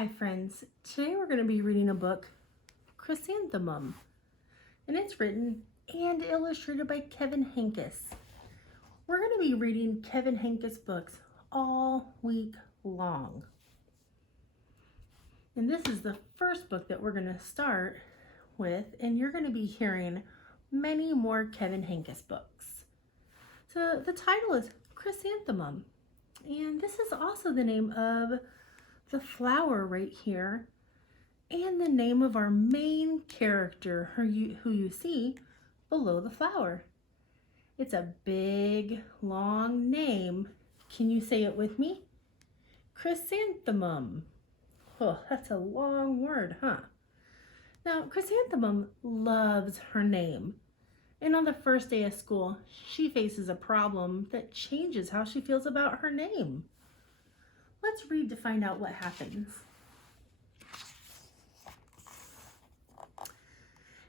Hi friends, today we're going to be reading a book, Chrysanthemum, and it's written and illustrated by Kevin Henkes. We're going to be reading Kevin Henkes books all week long. And this is the first book that we're going to start with, and you're going to be hearing many more Kevin Henkes books. So the title is Chrysanthemum, and this is also the name of the flower right here and the name of our main character who you see below the flower. It's a big, long name. Can you say it with me? Chrysanthemum. Oh, that's a long word, huh? Now, Chrysanthemum loves her name. And on the first day of school, she faces a problem that changes how she feels about her name. Let's read to find out what happens.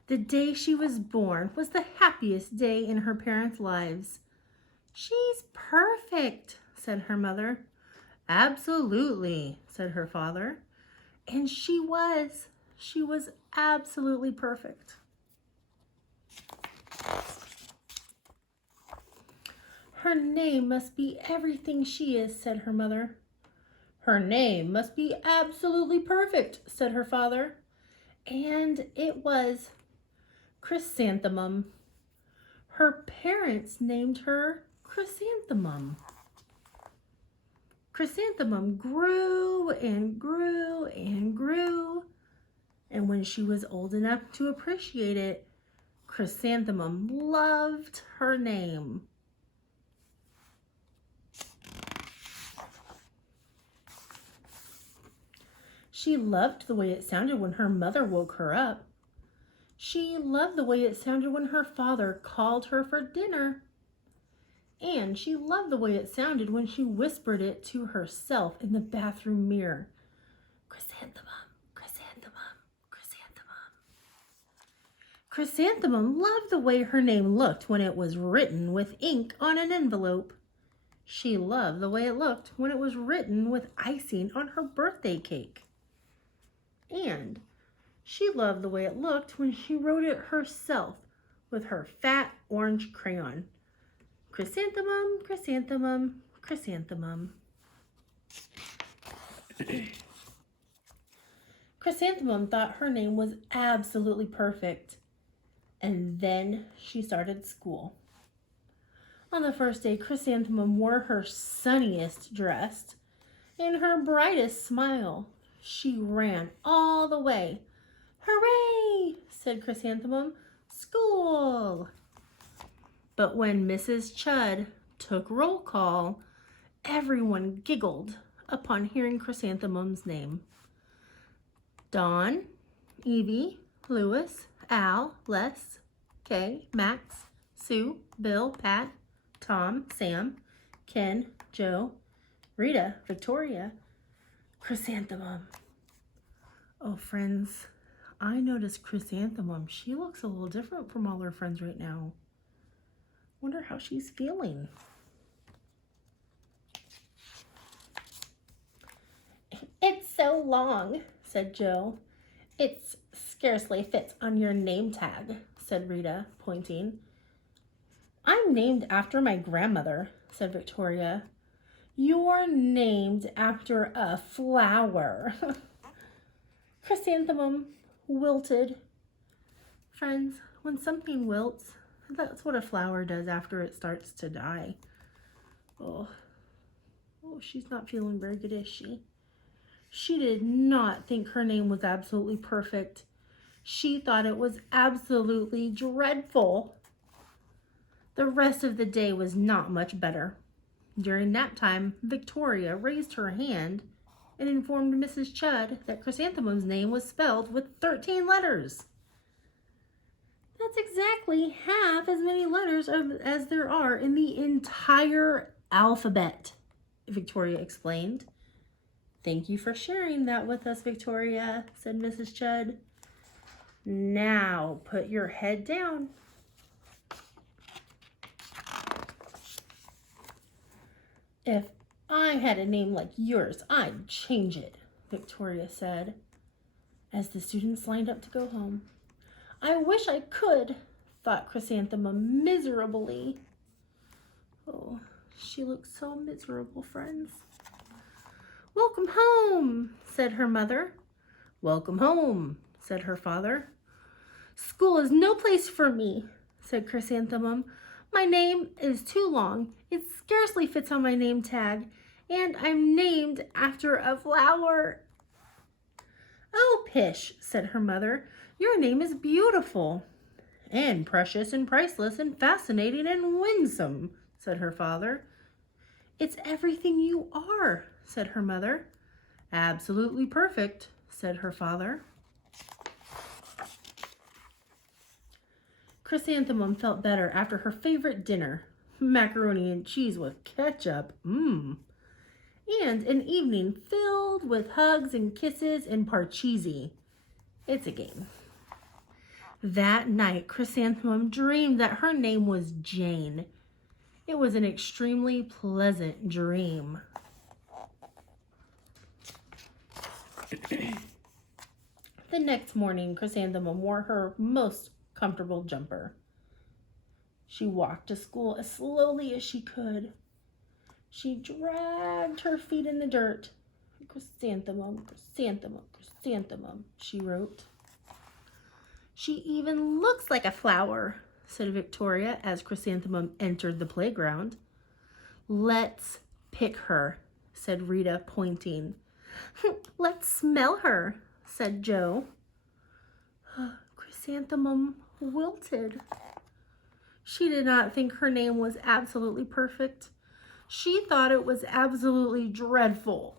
The day she was born was the happiest day in her parents' lives. "She's perfect," said her mother. "Absolutely," said her father. And she was. She was absolutely perfect. "Her name must be everything she is," said her mother. "Her name must be absolutely perfect," said her father. And it was Chrysanthemum. Her parents named her Chrysanthemum. Chrysanthemum grew and grew and grew. And when she was old enough to appreciate it, Chrysanthemum loved her name. She loved the way it sounded when her mother woke her up. She loved the way it sounded when her father called her for dinner. And she loved the way it sounded when she whispered it to herself in the bathroom mirror. Chrysanthemum, chrysanthemum, chrysanthemum. Chrysanthemum loved the way her name looked when it was written with ink on an envelope. She loved the way it looked when it was written with icing on her birthday cake. And she loved the way it looked when she wrote it herself with her fat orange crayon. Chrysanthemum, chrysanthemum, chrysanthemum. Chrysanthemum thought her name was absolutely perfect. And then she started school. On the first day, Chrysanthemum wore her sunniest dress and her brightest smile. She ran all the way. "Hooray!" said Chrysanthemum. "School!" But when Mrs. Chud took roll call, everyone giggled upon hearing Chrysanthemum's name. Don, Evie, Louis, Al, Les, Kay, Max, Sue, Bill, Pat, Tom, Sam, Ken, Joe, Rita, Victoria, Chrysanthemum. Oh, friends, I noticed Chrysanthemum. She looks a little different from all her friends right now. Wonder how she's feeling. "It's so long," said Joe. "It scarcely fits on your name tag," said Rita, pointing. "I'm named after my grandmother," said Victoria. "You're named after a flower." Chrysanthemum wilted. Friends, when something wilts, that's what a flower does after it starts to die. Oh, she's not feeling very good, is she? She did not think her name was absolutely perfect. She thought it was absolutely dreadful. The rest of the day was not much better. During nap time, Victoria raised her hand and informed Mrs. Chud that Chrysanthemum's name was spelled with 13 letters. "That's exactly half as many letters as there are in the entire alphabet," Victoria explained. "Thank you for sharing that with us, Victoria," said Mrs. Chud. "Now put your head down." "If I had a name like yours, I'd change it," Victoria said, as the students lined up to go home. I wish I could, thought Chrysanthemum miserably. Oh, she looked so miserable, friends. Welcome home, said her mother. Welcome home, said her father. School is no place for me, said Chrysanthemum. My name is too long. It scarcely fits on my name tag, and I'm named after a flower. Oh, pish, said her mother. Your name is beautiful. And precious and priceless and fascinating and winsome, said her father. It's everything you are, said her mother. Absolutely perfect, said her father. Chrysanthemum felt better after her favorite dinner, macaroni and cheese with ketchup, and an evening filled with hugs and kisses and parcheesi. It's a game. That night, Chrysanthemum dreamed that her name was Jane. It was an extremely pleasant dream. The next morning, Chrysanthemum wore her most comfortable jumper. She walked to school as slowly as she could. She dragged her feet in the dirt. Chrysanthemum, chrysanthemum, chrysanthemum, she wrote. She even looks like a flower, said Victoria as Chrysanthemum entered the playground. Let's pick her, said Rita, pointing. Let's smell her, said Joe. Chrysanthemum wilted. She did not think her name was absolutely perfect. She thought it was absolutely dreadful.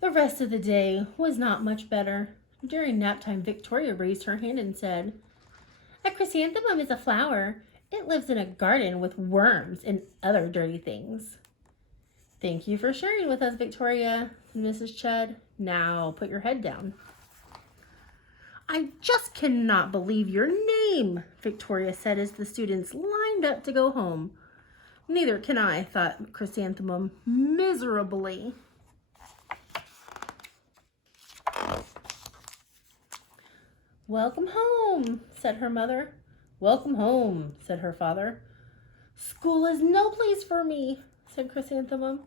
The rest of the day was not much better. During nap time, Victoria raised her hand and said, A chrysanthemum is a flower. It lives in a garden with worms and other dirty things. Thank you for sharing with us, Victoria, said Mrs. Chud. Now put your head down. I just cannot believe your name, Victoria said as the students lined up to go home. Neither can I, thought Chrysanthemum miserably. Welcome home, said her mother. Welcome home, said her father. School is no place for me, said Chrysanthemum.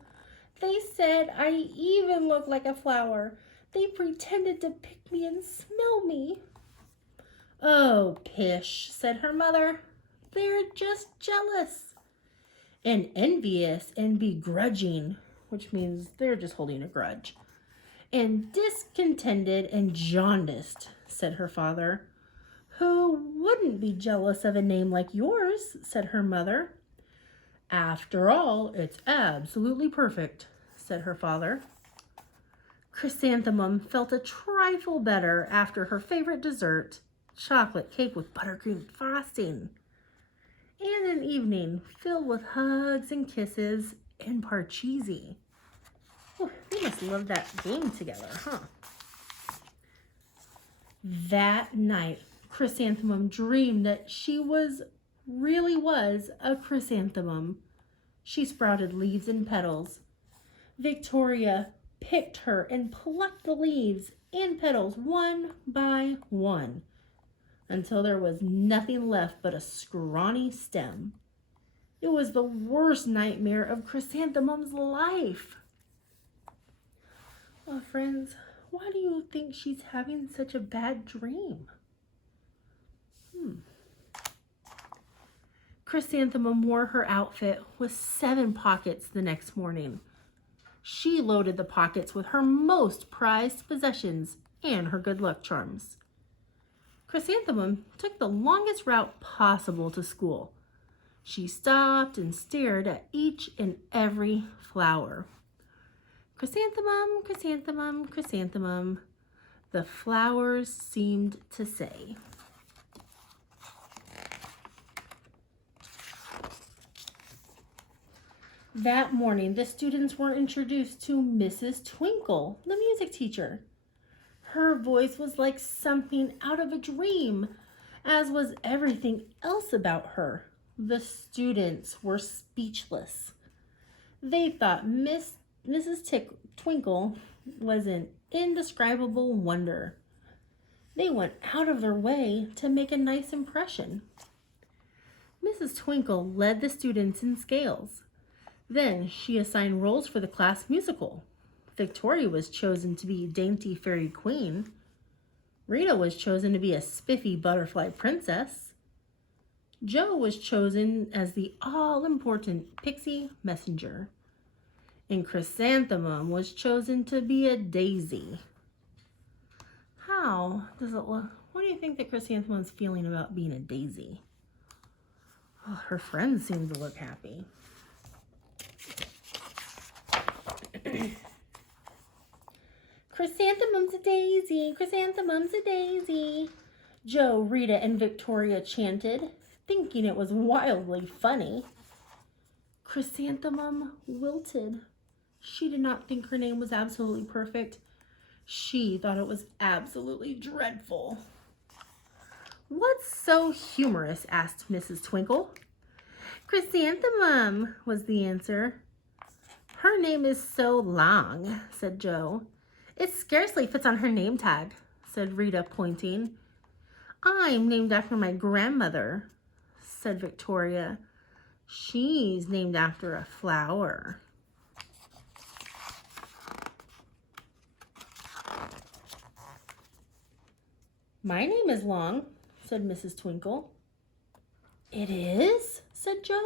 They said I even look like a flower. They pretended to pick me and smell me. Oh, pish, said her mother. They're just jealous and envious and begrudging, which means they're just holding a grudge. And discontented and jaundiced, said her father. Who wouldn't be jealous of a name like yours, said her mother. After all, it's absolutely perfect, said her father. Chrysanthemum felt a trifle better after her favorite dessert, chocolate cake with buttercream frosting, and an evening filled with hugs and kisses and parcheesi. They must love that game together, huh? That night, Chrysanthemum dreamed that she really was a chrysanthemum. She sprouted leaves and petals. Victoria picked her and plucked the leaves and petals one by one until there was nothing left but a scrawny stem. It was the worst nightmare of Chrysanthemum's life. Well, friends, why do you think she's having such a bad dream? Chrysanthemum wore her outfit with 7 pockets the next morning. She loaded the pockets with her most prized possessions and her good luck charms. Chrysanthemum took the longest route possible to school. She stopped and stared at each and every flower. Chrysanthemum, chrysanthemum, chrysanthemum, the flowers seemed to say. That morning, the students were introduced to Mrs. Twinkle, the music teacher. Her voice was like something out of a dream, as was everything else about her. The students were speechless. They thought Miss Twinkle was an indescribable wonder. They went out of their way to make a nice impression. Mrs. Twinkle led the students in scales. Then she assigned roles for the class musical. Victoria was chosen to be Dainty Fairy Queen. Rita was chosen to be a spiffy butterfly princess. Jo was chosen as the all-important pixie messenger. And Chrysanthemum was chosen to be a daisy. How does it look? What do you think that Chrysanthemum's feeling about being a daisy? Oh, her friends seem to look happy. Chrysanthemum's a daisy, chrysanthemum's a daisy, Jo, Rita, and Victoria chanted, thinking it was wildly funny. Chrysanthemum wilted. She did not think her name was absolutely perfect. She thought it was absolutely dreadful. What's so humorous? Asked Mrs. Twinkle. Chrysanthemum, was the answer. Her name is so long, said Jo. It scarcely fits on her name tag, said Rita, pointing. I'm named after my grandmother, said Victoria. She's named after a flower. My name is long, said Mrs. Twinkle. It is, said Jo.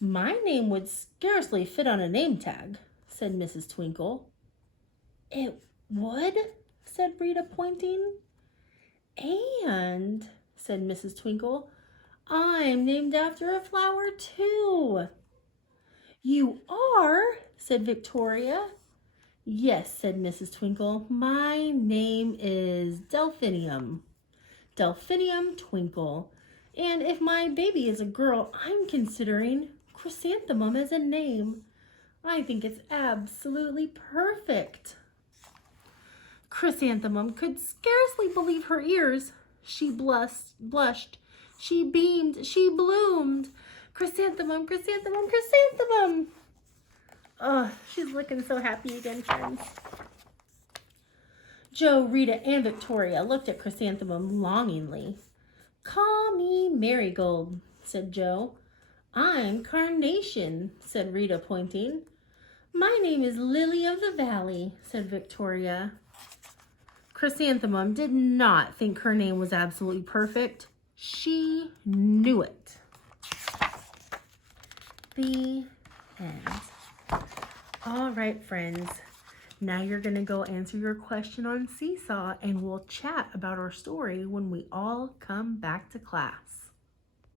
My name would scarcely fit on a name tag, said Mrs. Twinkle. It would, said Rita, pointing. And, said Mrs. Twinkle, I'm named after a flower too. You are, said Victoria. Yes, said Mrs. Twinkle, my name is Delphinium. Delphinium Twinkle. And if my baby is a girl, I'm considering Chrysanthemum as a name. I think it's absolutely perfect. Chrysanthemum could scarcely believe her ears. She blushed, she beamed, she bloomed. Chrysanthemum, chrysanthemum, chrysanthemum. Oh, she's looking so happy again, friends. Jo, Rita, and Victoria looked at Chrysanthemum longingly. Call me Marigold, said Jo. I'm Carnation, said Rita, pointing. My name is Lily of the Valley, said Victoria. Chrysanthemum did not think her name was absolutely perfect. She knew it. The end. All right, friends. Now you're going to go answer your question on Seesaw, and we'll chat about our story when we all come back to class.